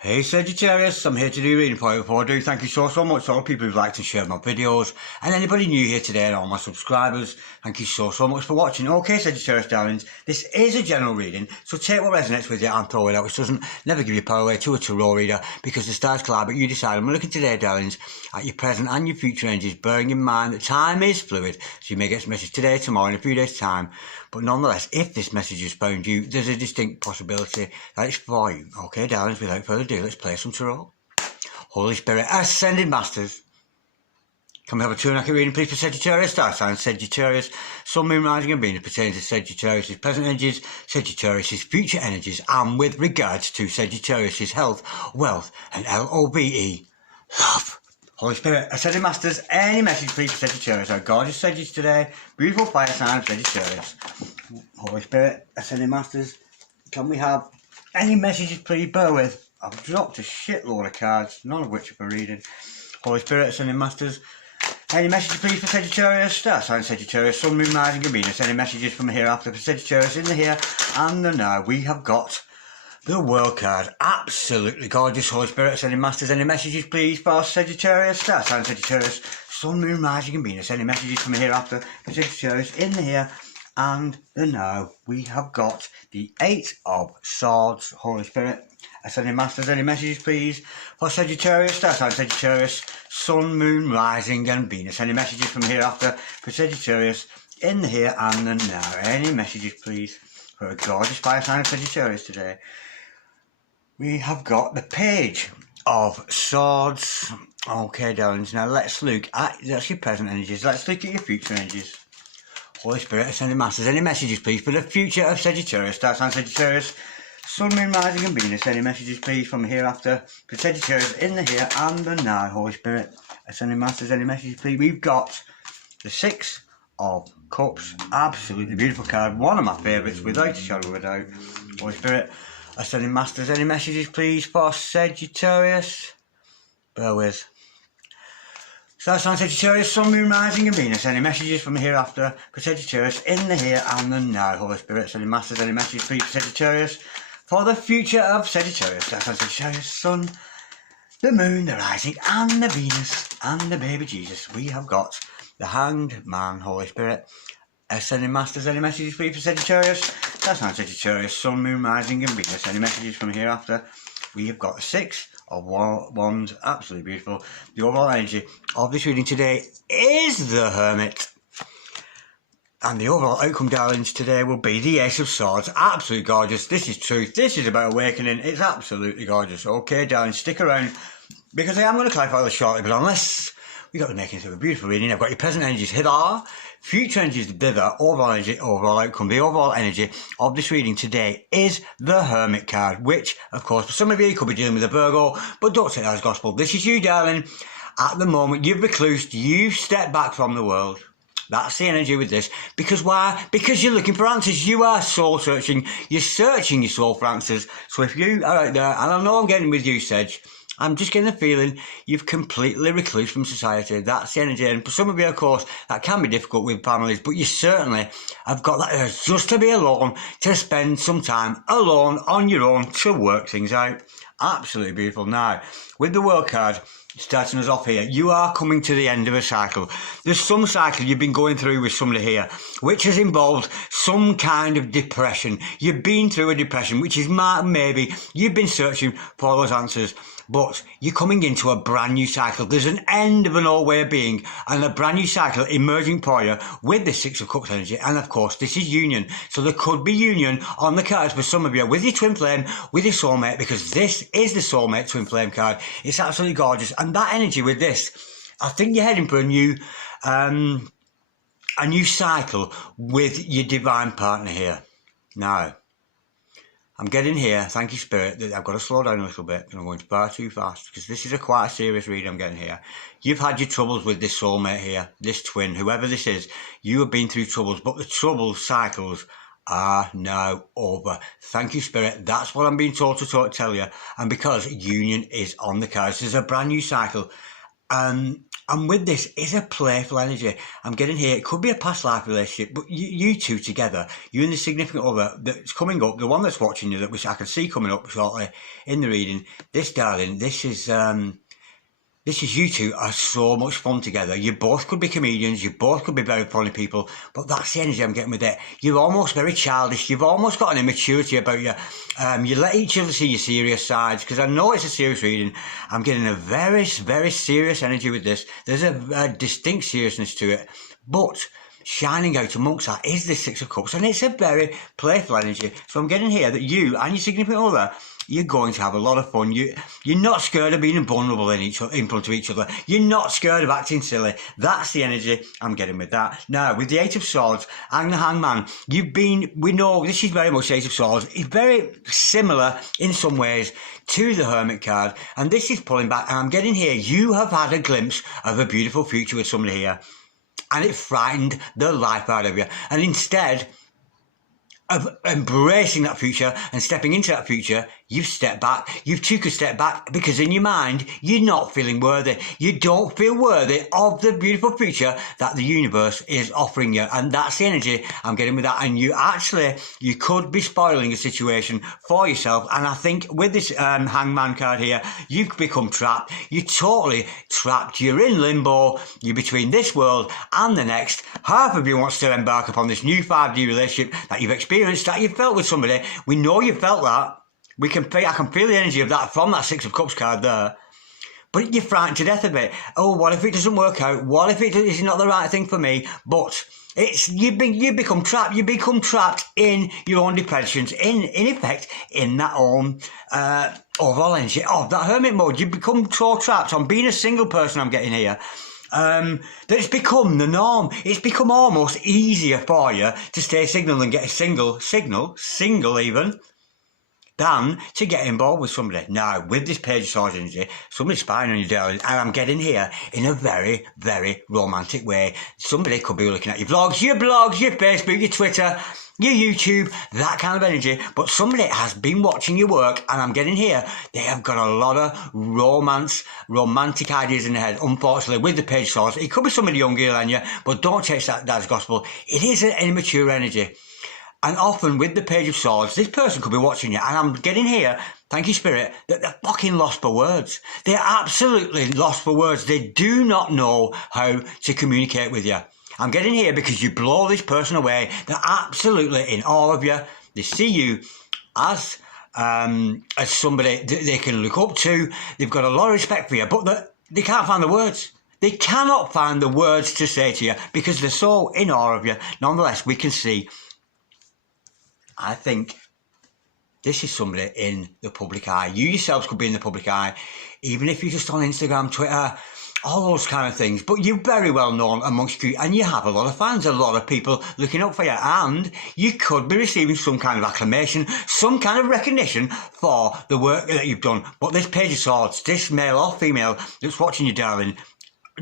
Hey Sagittarius, I'm here to do reading for you. Before I do, thank you so much to all the people who've liked and shared my videos, and anybody new here today and all my subscribers, thank you so much for watching. Okay Sagittarius darlings, this is a general reading, so take what resonates with you and throw it out, which doesn't never give you power away to a tarot reader, because the stars collide, but you decide. I'm looking today darlings at your present and your future energies, bearing in mind that time is fluid, so you may get a message today, tomorrow, in a few days time, but nonetheless, if this message has found you, there's a distinct possibility that it's for you. Okay darlings, without further ado, let's play some tarot. Holy Spirit, Ascended Masters, can we have a true and accurate reading please for Sagittarius, star sign Sagittarius, Sun, Moon, Rising and Venus pertaining to Sagittarius' present energies, Sagittarius' future energies, and with regards to Sagittarius' health, wealth and LOVE, love. Holy Spirit, Ascended Masters, any message please for Sagittarius, our gorgeous Sagittarius today, beautiful fire sign Sagittarius. Holy Spirit, Ascended Masters, can we have any messages please? Bear with, I've dropped a shitload of cards, none of which are for reading. Holy Spirit, Ascended Masters, any messages please for Sagittarius, star sign Sagittarius, Sun, Moon, Rising and Venus, any messages from hereafter for Sagittarius in the here and the now. We have got the World card, absolutely gorgeous. Holy Spirit, Ascended Masters, any messages please for Sagittarius, star sign Sagittarius, Sun, Moon, Rising and Venus, any messages from hereafter for Sagittarius in the here and the now. We have got the Eight of Swords. Holy Spirit, Ascended Masters, any messages please for Sagittarius, star sign Sagittarius, Sun, Moon, Rising and Venus, any messages from hereafter for Sagittarius in the here and the now. Any messages please for a gorgeous fire sign of Sagittarius today. We have got the Page of Swords. Okay darlings, now let's look at, that's your present energies, let's look at your future energies. Holy Spirit, Ascended Masters, any messages please for the future of Sagittarius, star sign Sagittarius, Sun, Moon, Rising and Venus, any messages please from hereafter for Sagittarius in the here and the now. Holy Spirit, Ascended Masters, any messages please. We've got the Six of Cups, absolutely beautiful card, one of my favourites without a shadow of a doubt. Holy Spirit, Ascended Masters, any messages please for Sagittarius. Bear with. Star sign Sagittarius, Sun, Moon, Rising and Venus, any messages from hereafter for Sagittarius in the here and the now. Holy Spirit, Ascended Masters, any messages please for Sagittarius for the future of Sagittarius. Star sign Sagittarius, Sun, the Moon, the Rising and the Venus and the baby Jesus. We have got the Hanged Man. Holy Spirit, Ascended Masters, any messages please for Sagittarius. Star sign Sagittarius, Sun, Moon, Rising and Venus, any messages from hereafter. We have got the Six of Wands, absolutely beautiful. The overall energy of this reading today is the Hermit. And the overall outcome, darlings, today will be the Ace of Swords. Absolutely gorgeous. This is truth. This is about awakening. It's absolutely gorgeous. Okay, darlings, stick around, because I am going to clarify this shortly, but unless we got to make it into a beautiful reading, I've got your present energies hither, future energies thither, overall energy, overall outcome. The overall energy of this reading today is the Hermit card, which, of course, for some of you could be dealing with a Virgo, but don't take that as gospel. This is you, darling. At the moment, you've reclused, you've stepped back from the world. That's the energy with this. Because why? Because you're looking for answers. You are soul searching. You're searching your soul for answers. So if you are out there, and I know I'm getting with you, Sedge, I'm just getting the feeling you've completely recluse from society. That's the energy. And for some of you, of course, that can be difficult with families, but you certainly have got that urge just to be alone, to spend some time alone on your own to work things out. Absolutely beautiful. Now, with the World card, starting us off here, you are coming to the end of a cycle. There's some cycle you've been going through with somebody here, which has involved some kind of depression. You've been through a depression, which is maybe you've been searching for those answers, but you're coming into a brand new cycle. There's an end of an old way of being and a brand new cycle emerging for you with the Six of Cups energy. And of course, this is union. So there could be union on the cards for some of you with your twin flame, with your soulmate, because this is the soulmate twin flame card. It's absolutely gorgeous. And that energy with this, I think you're heading for a new cycle with your divine partner here. Now, I'm getting here, thank you Spirit, that I've got to slow down a little bit because I'm going far too fast, because this is quite a serious read I'm getting here. You've had your troubles with this soulmate here, this twin, whoever this is. You have been through troubles, but the trouble cycles are now over. Thank you Spirit, that's what I'm being told to tell you. And because union is on the cards, there's a brand new cycle. And with this is a playful energy. I'm getting here, it could be a past life relationship, but you two together, you and the significant other that's coming up, the one that's watching you, that which I can see coming up shortly in the reading, this, darling, this is you two are so much fun together. You both could be comedians, you both could be very funny people, but that's the energy I'm getting with it. You're almost very childish, you've almost got an immaturity about you. You let each other see your serious sides, because I know it's a serious reading. I'm getting a very, very serious energy with this. There's a distinct seriousness to it, but shining out amongst that is the Six of Cups, and it's a very playful energy. So I'm getting here that you and your significant other, you're going to have a lot of fun. You're not scared of being vulnerable in front of each other. You're not scared of acting silly. That's the energy I'm getting with that. Now, with the Eight of Swords and the Hangman, we know this is very much Eight of Swords. It's very similar in some ways to the Hermit card. And this is pulling back. And I'm getting here, you have had a glimpse of a beautiful future with somebody here. And it frightened the life out of you. And instead of embracing that future and stepping into that future, you've stepped back. You took a step back because in your mind, you're not feeling worthy. You don't feel worthy of the beautiful future that the universe is offering you. And that's the energy I'm getting with that. And you could be spoiling a situation for yourself. And I think with this Hangman card here, you've become trapped. You're totally trapped. You're in limbo. You're between this world and the next. Half of you wants to embark upon this new 5D relationship that you've experienced, that you've felt with somebody. We know you felt that. I can feel the energy of that from that Six of Cups card there. But you're frightened to death of it. Oh, what if it doesn't work out? What if it's not the right thing for me? But you become trapped. You become trapped in your own depressions, in effect, in that own overall energy of that hermit mode. You become so trapped on being a single person, I'm getting here, that it's become the norm. It's become almost easier for you to stay single and get a single even, than to get involved with somebody. Now, with this Page of Swords energy, somebody's spying on you, darling, and I'm getting here in a very, very romantic way. Somebody could be looking at your vlogs, your blogs, your Facebook, your Twitter, your YouTube, that kind of energy, but somebody has been watching your work, and I'm getting here, they have got a lot of romantic ideas in their head, unfortunately, with the Page of Swords. It could be somebody younger than you, but don't take that as gospel. It is an immature energy. And often with the Page of Swords, this person could be watching you, and I'm getting here, thank you, Spirit, that they're fucking lost for words. They're absolutely lost for words. They do not know how to communicate with you. I'm getting here because you blow this person away. They're absolutely in awe of you. They see you as somebody they can look up to. They've got a lot of respect for you, but they can't find the words. They cannot find the words to say to you because they're so in awe of you. Nonetheless, we can see, I think this is somebody in the public eye. You yourselves could be in the public eye, even if you're just on Instagram, Twitter, all those kind of things. But you're very well known amongst you, and you have a lot of fans, a lot of people looking up for you, and you could be receiving some kind of acclamation, some kind of recognition for the work that you've done. But this Page of Swords, this male or female that's watching you, darling,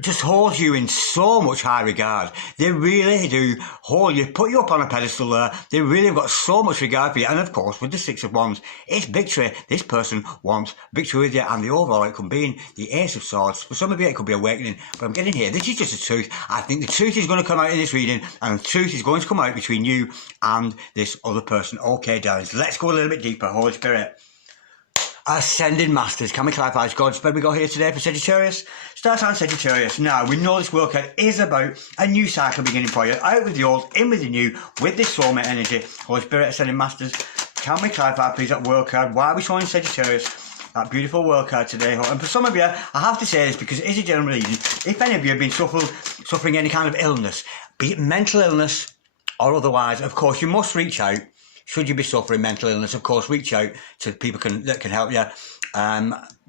just holds you in so much high regard. They really do hold you, put you up on a pedestal there. They really have got so much regard for you. And of course, with the Six of Wands, it's victory. This person wants victory with you, and the overall outcome being the Ace of Swords. For some of you, it could be awakening, but I'm getting here, this is just the truth. I think the truth is going to come out in this reading, and the truth is going to come out between you and this other person. Okay, darlings, let's go a little bit deeper. Holy Spirit. Ascended Masters, can we clarify God's where we go here today for Sagittarius? Start on Sagittarius. Now, we know this workout is about a new cycle beginning for you. Out with the old, in with the new, with this soulmate energy. Holy Spirit, Ascended Masters, can we clarify please that world card? Why are we showing Sagittarius that beautiful world card today? And for some of you, I have to say this because it is a general reading. If any of you have been suffering any kind of illness, be it mental illness or otherwise, of course, you must reach out. Should you be suffering mental illness, of course, reach out to people that can help you.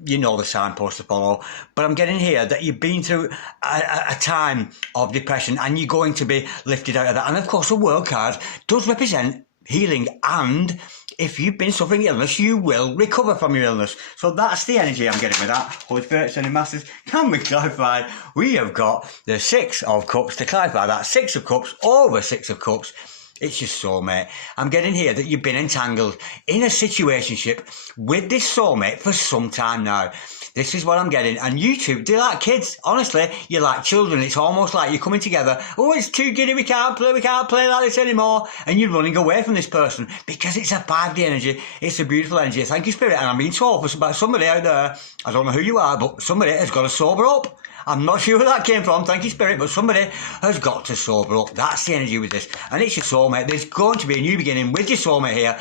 You know the signposts to follow. But I'm getting here that you've been through a time of depression and you're going to be lifted out of that. And of course, the world card does represent healing. And if you've been suffering illness, you will recover from your illness. So that's the energy I'm getting with that. Holy Spirit, Ascended Masters, can we clarify? We have got the Six of Cups to clarify that. Six of Cups over Six of Cups. It's your soulmate. I'm getting here that you've been entangled in a situationship with this soulmate for some time now. This is what I'm getting. And you two, they're like kids. Honestly, you're like children. It's almost like you're coming together. Oh, it's too giddy. We can't play like this anymore. And you're running away from this person because it's a 5D energy. It's a beautiful energy. Thank you, Spirit. And I'm being told by somebody out there, I don't know who you are, but somebody has got to sober up. I'm not sure where that came from, thank you, Spirit, but somebody has got to sober up. That's the energy with this. And it's your soulmate. There's going to be a new beginning with your soulmate here,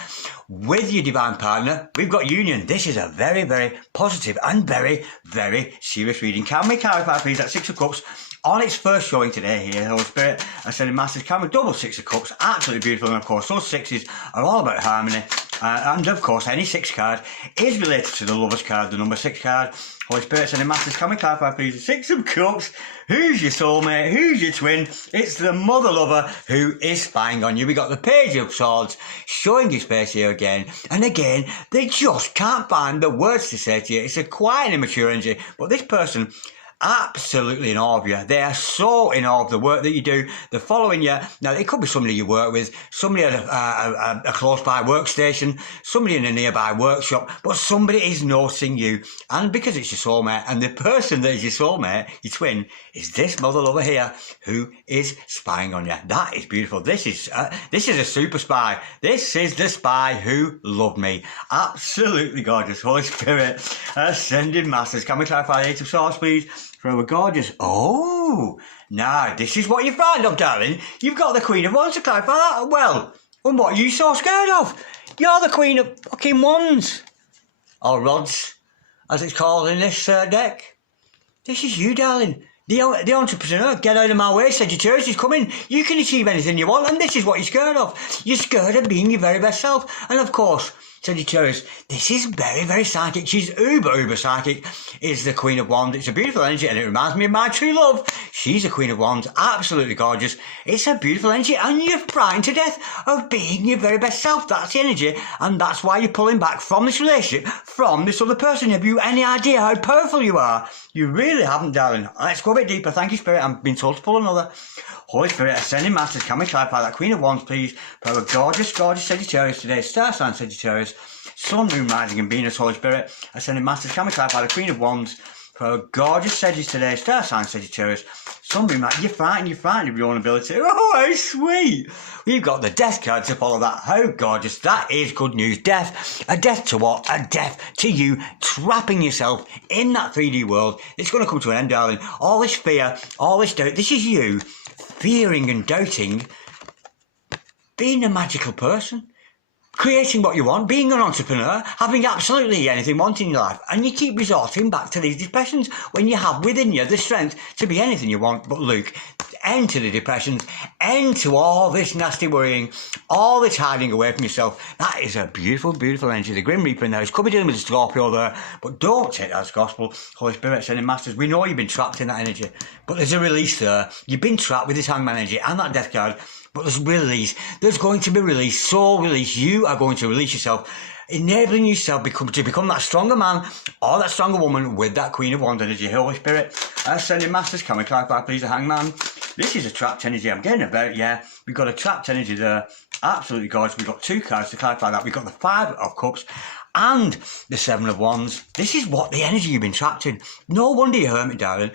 with your divine partner. We've got union. This is a very, very positive and very, very serious reading. Can we clarify, please, that Six of Cups on its first showing today here, Holy Spirit, Ascended Masters, can we double Six of Cups? Absolutely beautiful. And of course, those sixes are all about harmony. And of course, any 6 card is related to the Lover's card, the number 6 card. Holy Spirit, Ascended Masters, can we clarify, please? The Six of Cups. Who's your soulmate? Who's your twin? It's the mother lover who is spying on you. We got the Page of Swords showing his face here again. And again, they just can't find the words to say to you. It's a quiet, immature energy. But this person, absolutely in awe of you. They are so in awe of the work that you do. They're following you. Now, it could be somebody you work with, somebody at a close by workstation, somebody in a nearby workshop, but somebody is noticing you. And because it's your soulmate, and the person that is your soulmate, your twin, is this mother lover here who is spying on you. That is beautiful. This is a super spy. This is the spy who loved me. Absolutely gorgeous. Holy Spirit, Ascended Masters. Can we clarify the Eight of Swords, please? For our gorgeous. Oh, now this is what you're frightened of, darling. You've got the Queen of Wands to clarify that. Well, and what are you so scared of? You're the Queen of fucking Wands. Or Rods, as it's called in this deck. This is you, darling. The entrepreneur. Get out of my way, Sagittarius is coming. You can achieve anything you want, and this is what you're scared of. You're scared of being your very best self. And of course, Sagittarius, this is very, very psychic. She's uber psychic, is the Queen of Wands. It's a beautiful energy, and it reminds me of my true love. She's a Queen of Wands, absolutely gorgeous. It's a beautiful energy, and you're frightened to death of being your very best self. That's the energy, and that's why you're pulling back from this relationship, from this other person. Have you any idea how powerful you are? You really haven't, darling. Let's go a bit deeper. Thank you, Spirit. I'm being told to pull another. Holy Spirit, Ascending Masters, can we clarify that Queen of Wands, please, for our gorgeous, gorgeous Sagittarius today, Star Sign Sagittarius, Sun, Moon, Rising and Venus, Holy Spirit, Ascending Masters, can we clarify the Queen of Wands, for our gorgeous Sagittarius today, Star Sign Sagittarius, Sun, Moon, Rising. You're frightened of your own ability. Oh, how sweet. We've got the Death card to follow that. How gorgeous. That is good news. Death. A death to what? A death to you trapping yourself in that 3D world. It's going to come to an end, darling. All this fear, all this doubt, this is you fearing and doubting being a magical person, creating what you want, being an entrepreneur, having absolutely anything you want in your life, and you keep resorting back to these depressions when you have within you the strength to be anything you want. But Luke, end to the depressions, end to all this nasty worrying, all this hiding away from yourself. That is a beautiful, beautiful energy. The Grim Reaper in there is could be dealing with the Scorpio there, but don't take that as gospel. Holy Spirit, Ascending Masters, we know you've been trapped in that energy, but there's a release there. You've been trapped with this Hangman energy and that Death card, but there's release. There's going to be release, soul release. You are going to release yourself, enabling yourself to become that stronger man or that stronger woman with that Queen of Wands energy. Holy Spirit, Ascending Masters, can we clarify, please, the Hangman? This is a trapped energy. I'm getting about, yeah. We've got a trapped energy there. Absolutely gorgeous. We've got 2 cards to clarify that. We've got the 5 of Cups and the 7 of Wands. This is what the energy you've been trapped in. No wonder you're hermit, darling.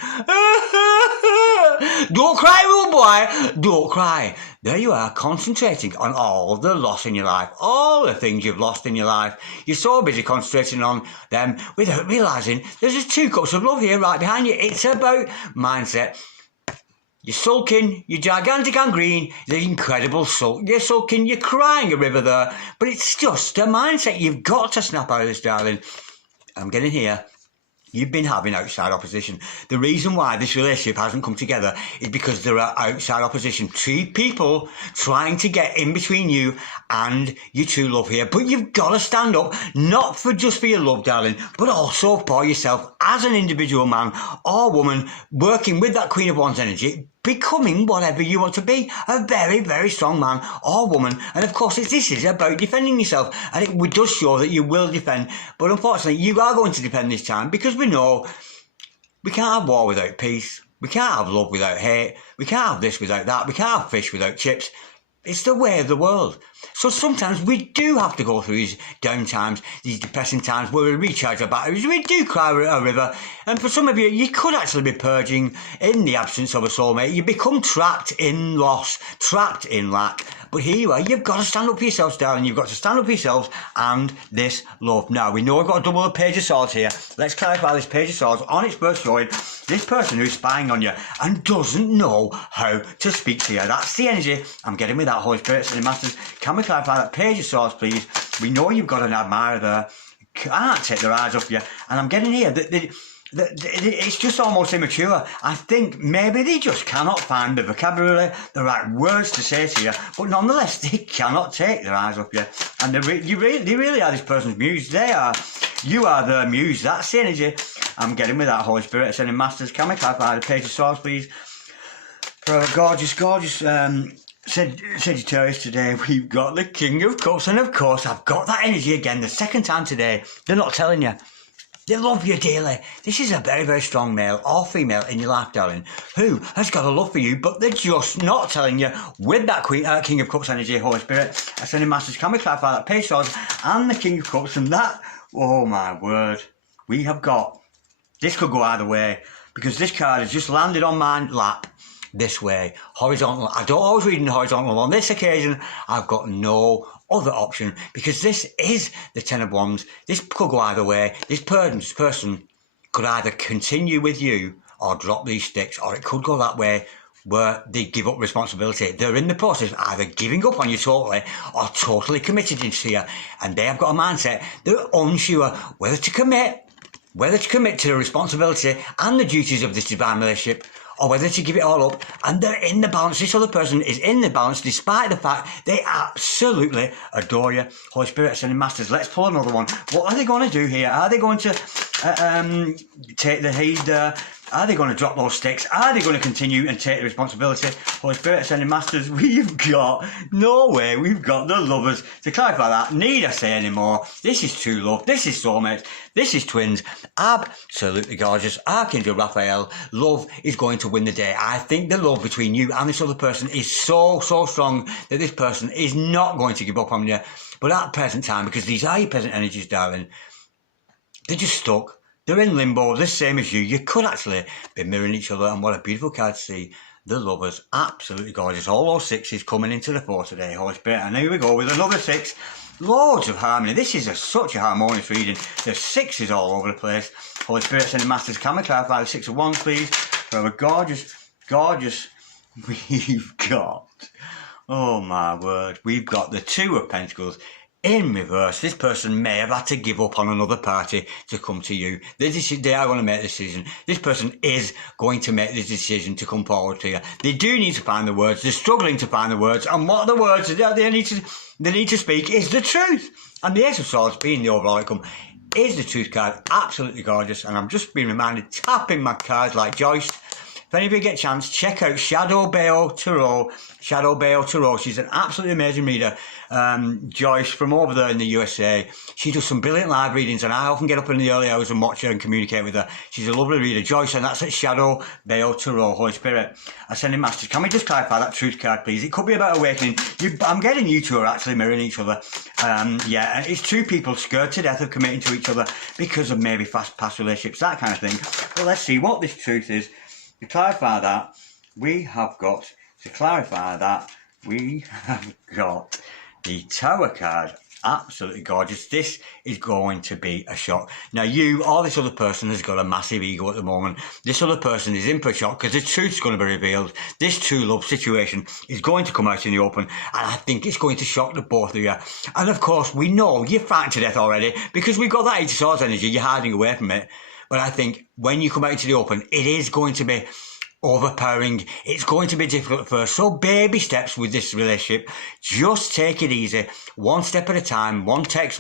Don't cry, rude boy. Don't cry. There you are, concentrating on all the loss in your life, all the things you've lost in your life. You're so busy concentrating on them without realising there's just 2 cups of love here right behind you. It's about mindset. You're sulking, you're gigantic and green, the incredible sulk. You're sulking, you're crying a river there, but it's just a mindset. You've got to snap out of this, darling. I'm getting here. You've been having outside opposition. The reason why this relationship hasn't come together is because there are outside opposition. 3 people trying to get in between you and your true love here. But you've got to stand up, not for just for your love, darling, but also for yourself as an individual man or woman working with that Queen of Wands energy, becoming whatever you want to be, a very, very strong man or woman. And of course, this is about defending yourself. And it does show that you will defend. But unfortunately, you are going to defend this time because we know we can't have war without peace. We can't have love without hate. We can't have this without that. We can't have fish without chips. It's the way of the world. So sometimes we do have to go through these down times, these depressing times where we recharge our batteries. We do cry a river. And for some of you, you could actually be purging in the absence of a soulmate. You become trapped in loss, trapped in lack. But here you are. You've got to stand up for yourselves, darling. You've got to stand up for yourselves and this love. Now, we know we've got a double Page of Swords here. Let's clarify this Page of Swords on its birth showing this person who's spying on you and doesn't know how to speak to you. That's the energy I'm getting with that, Holy Spirit, Sending Masters. Can we clarify that Page of Swords, please? We know you've got an admirer there. Can't take their eyes off you. And I'm getting here that it's just almost immature. I think maybe they just cannot find the vocabulary, the right words to say to you, but nonetheless, they cannot take their eyes off you. And they really are this person's muse. You are their muse. That's the energy I'm getting with that, Holy Spirit, Ascending Masters. Can we clarify the Page of Swords, please? For our gorgeous, Sagittarius today, we've got the King of Cups, and of course, I've got that energy again, the second time today. They're not telling you. They love you dearly. This is a very, very strong male or female in your life, darling, who has got a love for you, but they're just not telling you with that King of Cups energy, Holy Spirit. Ascending Masters, can we clarify that Page of Swords and the King of Cups and that? Oh my word. We have got, this could go either way, because this card has just landed on my lap this way, horizontal. I don't always read in horizontal. On this occasion, I've got no other option, because this is the Ten of Wands. This could go either way. This person could either continue with you or drop these sticks, or it could go that way where they give up responsibility. They're in the process of either giving up on you totally or totally committed to you, and they have got a mindset. They're unsure whether to commit to the responsibility and the duties of this divine relationship, or whether to give it all up. And they're in the balance. This other person is in the balance despite the fact they absolutely adore you. Holy Spirit, Ascending Masters, let's pull another one. What are they going to do here? Are they going to take the heed? Are they going to drop those sticks? Are they going to continue and take the responsibility? Holy Spirit, Ascending Masters, we've got no way. We've got the lovers. To clarify that, need I say any more? This is true love. This is soulmates. This is twins. Absolutely gorgeous. Archangel Raphael, love is going to win the day. I think the love between you and this other person is so strong that this person is not going to give up on you. But at present time, because these are your present energies, darling, they're just stuck. They're in limbo, the same as you. You could actually be mirroring each other, and what a beautiful card to see. The lovers, absolutely gorgeous. All those sixes coming into the fore today, Holy Spirit. And here we go with another six. Loads of harmony. This is such a harmonious reading. There's sixes all over the place. Holy Spirit, Sending Masters, can we clarify the Six of Wands, please? For our gorgeous, we've got, oh my word, we've got the Two of Pentacles in reverse. This person may have had to give up on another party to come to you. They are going to make a decision. This person is going to make the decision to come forward to you. They do need to find the words. They're struggling to find the words. And what are the words that they need to speak is the truth. And the Ace of Swords, being the overall outcome, is the truth card. Absolutely gorgeous. And I'm just being reminded, tapping my cards like Joyce. If any of you get a chance, check out Shadow Bayo Tarot. Shadow Bayo Tarot. She's an absolutely amazing reader. Joyce from over there in the USA. She does some brilliant live readings, and I often get up in the early hours and watch her and communicate with her. She's a lovely reader, Joyce, and that's at Shadow Bayo Tarot. Holy Spirit, Ascending Masters, can we just clarify that truth card, please? It could be about awakening. I'm getting you two are actually mirroring each other. Yeah, it's two people scared to death of committing to each other because of maybe past relationships, that kind of thing. But let's see what this truth is. To clarify that, we have got the Tower card. Absolutely gorgeous. This is going to be a shock. Now you or this other person has got a massive ego at the moment. This other person is in for a shock because the truth's going to be revealed. This true love situation is going to come out in the open, and I think it's going to shock the both of you. And of course, we know you're frightened to death already because we've got that Eight of Swords energy. You're hiding away from it. But I think when you come out into the open, it is going to be overpowering. It's going to be difficult at first. So baby steps with this relationship. Just take it easy. One step at a time. One text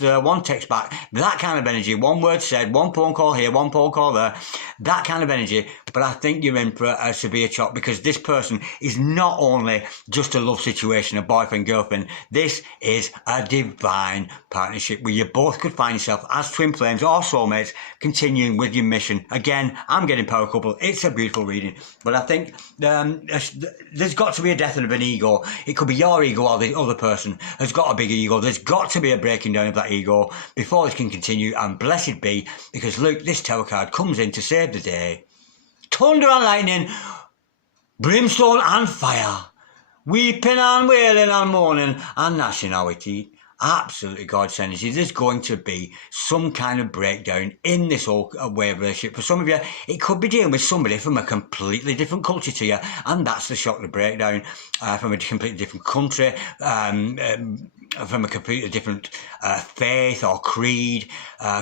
there, one text back. That kind of energy. One word said, one phone call here, one phone call there. That kind of energy. But I think you're in for a severe shock because this person is not only just a love situation, a boyfriend, girlfriend. This is a divine partnership where you both could find yourself as twin flames or soulmates continuing with your mission. Again, I'm getting power couple. It's a beautiful reading. reading. But I think there's got to be a death of an ego. It could be your ego or the other person has got a big ego. There's got to be a breaking down of that ego before this can continue. And blessed be, because look, this tower card comes in to save the day. Thunder and lightning, brimstone and fire, weeping and wailing and mourning and gnashing our teeth. Absolutely God's energy. There's going to be some kind of breakdown in this whole way of relationship. For some of you, it could be dealing with somebody from a completely different culture to you, and that's the shock, the breakdown, from a completely different country, from a completely different faith or creed,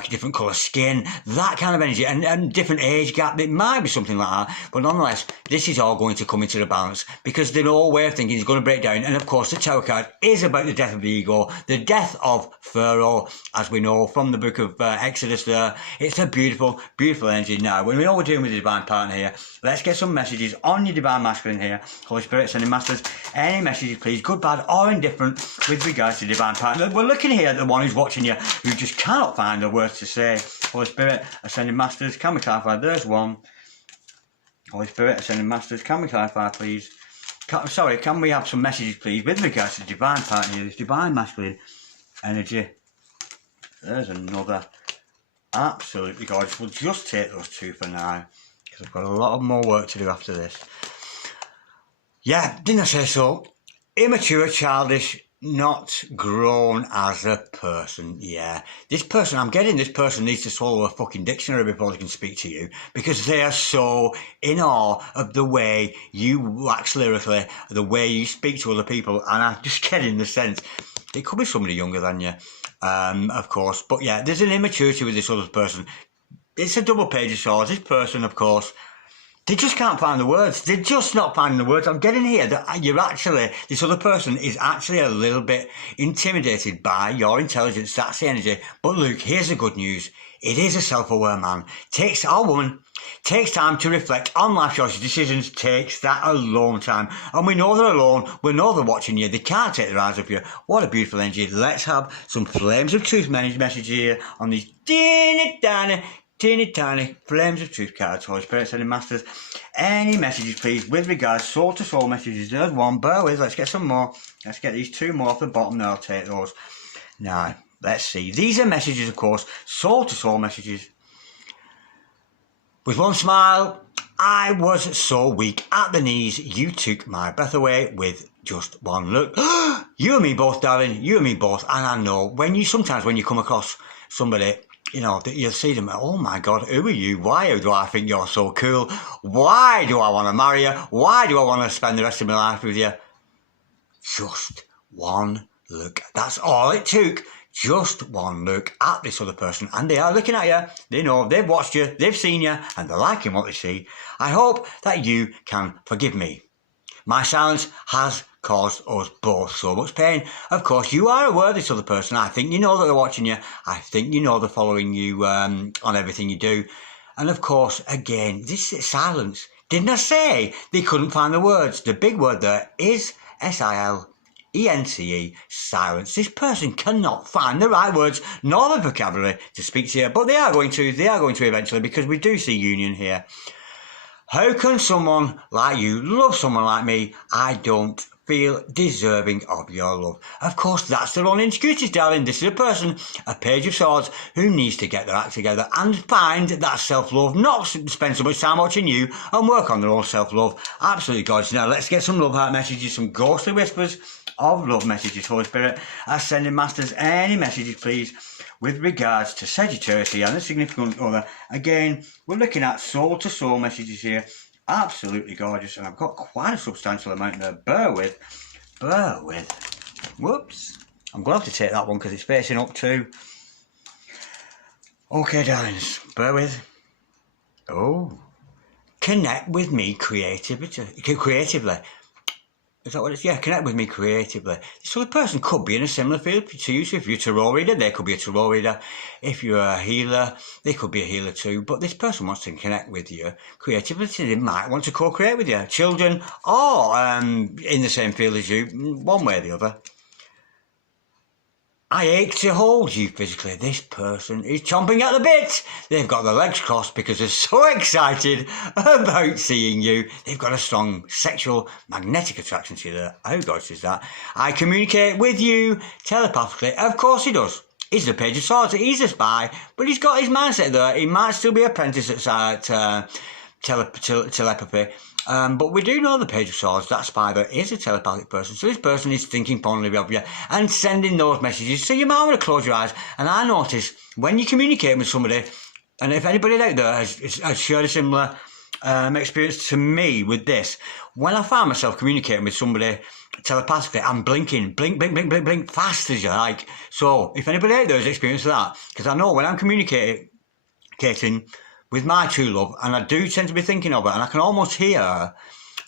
different colour skin, that kind of energy, and different age gap. It might be something like that, but nonetheless, this is all going to come into the balance because the whole way of thinking is going to break down. And of course, the Tower card is about the death of the ego, the death of Pharaoh, as we know from the book of Exodus there. It's a beautiful, beautiful energy. Now, when we know what we're doing with the divine partner here, let's get some messages on your divine masculine here. Holy Spirit, sending masters, any messages, please, good, bad, or indifferent, with regards to divine partner. We're looking here at the one who's watching you, who just cannot find the words to say. Holy Spirit, ascending masters, can we clarify? There's one. Holy Spirit, ascending masters, can we clarify, please? Can we have some messages, please, with regards to divine partner here, this divine masculine energy? There's another. Absolutely gorgeous. We'll just take those two for now, because I've got a lot of more work to do after this. Yeah, didn't I say so? Immature, childish, not grown as a person. Yeah, this person, I'm getting this person needs to swallow a fucking dictionary before they can speak to you, because they are so in awe of the way you wax lyrically, the way you speak to other people, and I'm just getting the sense it could be somebody younger than you, of course, but yeah, there's an immaturity with this other person. It's a double page of swords. This person, of course, they just can't find the words. They're just not finding the words. I'm getting here that you're actually, this other person is actually a little bit intimidated by your intelligence. That's the energy. But look, here's the good news. It is a self-aware man. Woman takes time to reflect on life choices, decisions, takes that alone time. And we know they're alone. We know they're watching you. They can't take their eyes off you. What a beautiful energy. Let's have some flames of truth message here on these teeny tiny flames of truth cards. Holy Spirit, sending masters, any messages, please, with regards soul to soul messages. There's one. Bear with. Let's get some more. Let's get these two more off the bottom. Then I'll take those. Now, let's see. These are messages, of course, soul to soul messages. With one smile, I was so weak at the knees. You took my breath away with just one look. You and me both, darling. You and me both. And I know sometimes when you come across somebody, you know, you'll see them, oh my God, who are you? Why do I think you're so cool? Why do I want to marry you? Why do I want to spend the rest of my life with you? Just one look. That's all it took. Just one look at this other person, and they are looking at you. They know, they've watched you, they've seen you, and they're liking what they see. I hope that you can forgive me. My silence has caused us both so much pain. Of course, you are aware of this other person. I think you know that they're watching you. I think you know they're following you on everything you do. And of course, again, this is silence. Didn't I say they couldn't find the words? The big word there is S-I-L-E-N-C-E, silence. This person cannot find the right words nor the vocabulary to speak to you, but they are going to eventually, because we do see union here. How can someone like you love someone like me? I don't feel deserving of your love. Of course, that's their own insecurities, darling. This is a person, a page of swords, who needs to get their act together and find that self-love, not spend so much time watching you and work on their own self-love. Absolutely gorgeous. Now, let's get some love heart messages, some ghostly whispers of love messages. Holy Spirit, ascending masters, any messages, please, with regards to Sagittarius and the significant other. Again, we're looking at soul-to-soul messages here. Absolutely gorgeous, and I've got quite a substantial amount there. Bear with. Whoops. I'm going to have to take that one because it's facing up too. Okay, darlings, bear with. Oh. Connect with me creatively. Is that what it's? Yeah, connect with me creatively. So the person could be in a similar field to you. So if you're a tarot reader, they could be a tarot reader. If you're a healer, they could be a healer too. But this person wants to connect with you creatively. They might want to co-create with you. Children, or in the same field as you, one way or the other. I ache to hold you physically. This person is chomping at the bit. They've got their legs crossed because they're so excited about seeing you. They've got a strong sexual magnetic attraction to you. How gorgeous is that? I communicate with you telepathically. Of course he does. He's the Page of Swords. He's a spy, but he's got his mindset there. He might still be an apprentice at telepathy. But we do know the Page of Swords, that spy there is a telepathic person. So this person is thinking fondly of you and sending those messages. So you might want to close your eyes. And I notice when you communicate with somebody, and if anybody out there has shared a similar experience to me with this, when I find myself communicating with somebody telepathically, I'm blinking, blink, blink, blink, blink, blink, fast as you like. So if anybody out there has experienced that, because I know when I'm communicating with my true love, and I do tend to be thinking of her, and I can almost hear her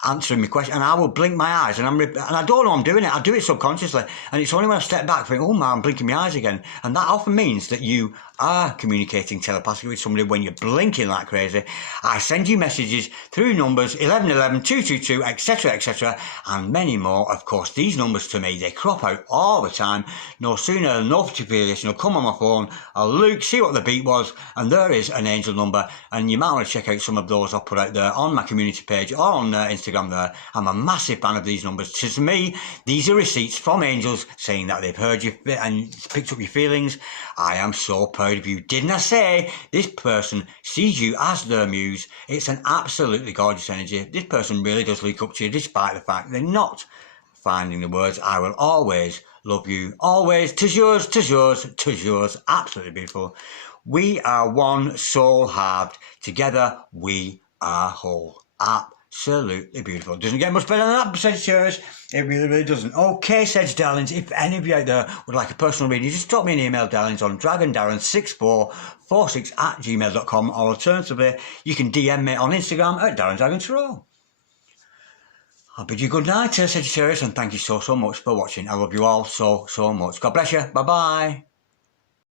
answering my question, and I will blink my eyes, and I don't know I'm doing it. I do it subconsciously, and it's only when I step back, think, oh man, I'm blinking my eyes again, and that often means that you are communicating telepathically with somebody when you're blinking like crazy. I send you messages through numbers 1111, 222, etc, etc, and many more. Of course, these numbers to me, they crop out all the time. No sooner than an notification will come on my phone, I'll look, see what the beat was, and there is an angel number, and you might want to check out some of those I'll put out there on my community page or on Instagram there. I'm a massive fan of these numbers. To me, these are receipts from angels saying that they've heard you and picked up your feelings. I am so proud of you. Didn't I say this person sees you as their muse? It's an absolutely gorgeous energy. This person really does look up to you despite the fact they're not finding the words. I will always love you. Always. 'Tis yours, 'tis yours, 'tis yours. Absolutely beautiful. We are one soul halved. Together we are whole. Absolutely beautiful. Doesn't get much better than that, Sagittarius. It really, really doesn't. Okay, Sag darlings, if any of you out there would like a personal reading, just drop me an email, darlings, on dragondarren6446@gmail.com, or alternatively, you can DM me on Instagram at darrendragontarot. I'll bid you good night, Sagittarius, and thank you so much for watching. I love you all so much. God bless you. Bye-bye.